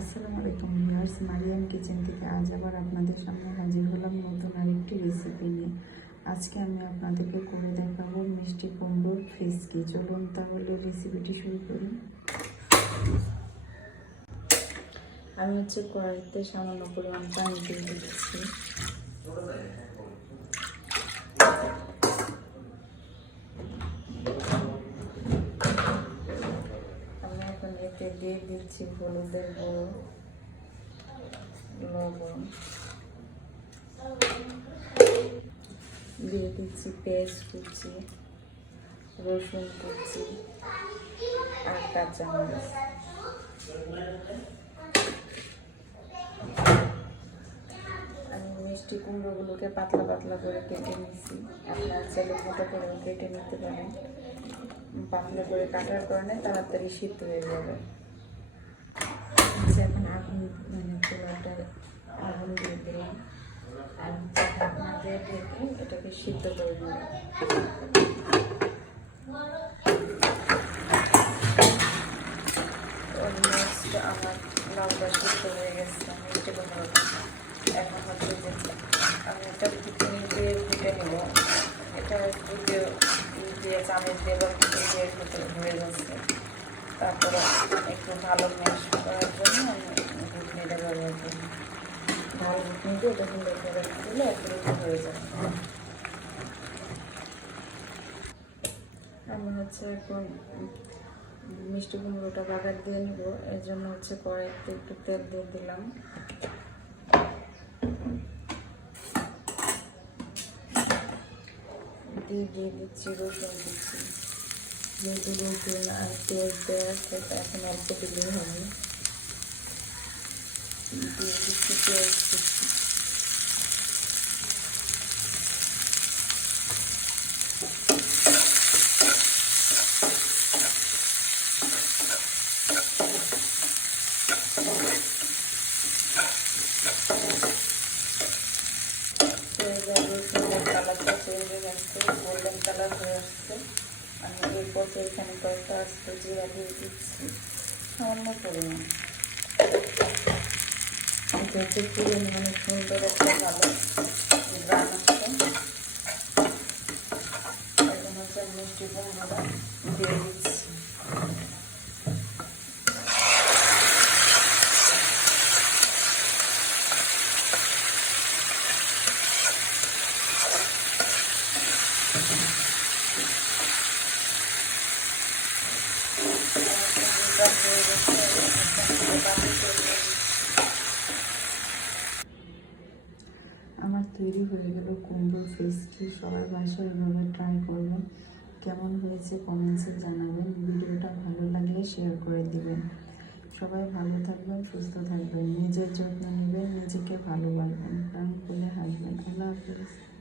আসসালামু আলাইকুম viewers, Mariam kitchen থেকে আজ আবার আপনাদের সামনে হাজির হলাম নতুন আরেকটি রেসিপি নিয়ে। আজকে আমি আপনাদেরকে করে দেখাবো মিষ্টি কুমড়োর ফিসকি চলুন তাহলে রেসিপিটি শুরু করি। আমি হচ্ছে কড়াইতে সামান্য পরিমাণ পানি দিয়ে দিচ্ছি আমি এখন এতে দিয়ে দিচ্ছি হলুদের গুঁড়ো লবণ দিয়ে দিচ্ছি পেঁয়াজ কুচি রসুন কুচি আর কাঁচামরিচ আমি মিষ্টি কুমড়োগুলোকে পাতলা পাতলা করে কেটে নিয়েছি। আপনার ছেলে মতো করেও কেটে নিতে পারেন পাতলা করে কাটার কারণে তাড়াতাড়ি সিদ্ধ হয়ে যাবে। আচ্ছা, এখন আগুন মানে চুলাটা আগুন দিয়ে দিলাম। আর ঢাকনা দিয়ে ঢেকে এটাকে সিদ্ধ করে অলমোস্ট আমার লাউটা সিদ্ধ হয়ে গেছে মিষ্টি কুমড়োটা এখন হচ্ছে যে আমি এটা ফুটে নেব। এটা দিয়ে চামচ দিয়ে ফুটে হয়ে যাচ্ছে তারপরে একটু ভালো ম্যাশ করার জন্য আমি ঘুটনিটা ব্যবহার করি। ঢাল ঘুটনি দিয়ে সুন্দর করে দিলে একটু হয়ে যাবে আমি হচ্ছে এখন মিষ্টি কুমড়োটা বাগার দিয়ে নিব, এর জন্য হচ্ছে কড়াইতে একটু তেল দিয়ে দিলাম। দিয়ে দিয়ে দিচ্ছি রসুন দিচ্ছি যেহেতু রসুন আর পেঁয়াজ দেওয়া আছে এখন অল্প দিলেই হবে দিয়ে দিচ্ছি পেঁয়াজ দিচ্ছি কালারটা চেঞ্জ হয়ে গোল্ডেন কালার হয়ে আসছে। আমি এরপর এখানে দিয়ে দিচ্ছি। সামান্য পরিমাণ। হচ্ছে পুরো মানে সুন্দর একটা ভালো গ্রাম আসছে মিষ্টি কুমড়োটা দিয়ে দিচ্ছি। আমার তৈরি হয়ে গেল কুমড়োর ফেসটি সবার বাসায় এভাবে ট্রাই করবেন। কেমন হয়েছে কমেন্টসে জানাবেন। ভিডিওটা ভালো লাগলে শেয়ার করে দিবেন। সবাই ভালো থাকবেন, সুস্থ থাকবেন। নিজের যত্ন নেবেন, নিজেকে ভালোবাসবেন প্রাণ খুলে হাসবেন। আল্লাহ হাফিজ।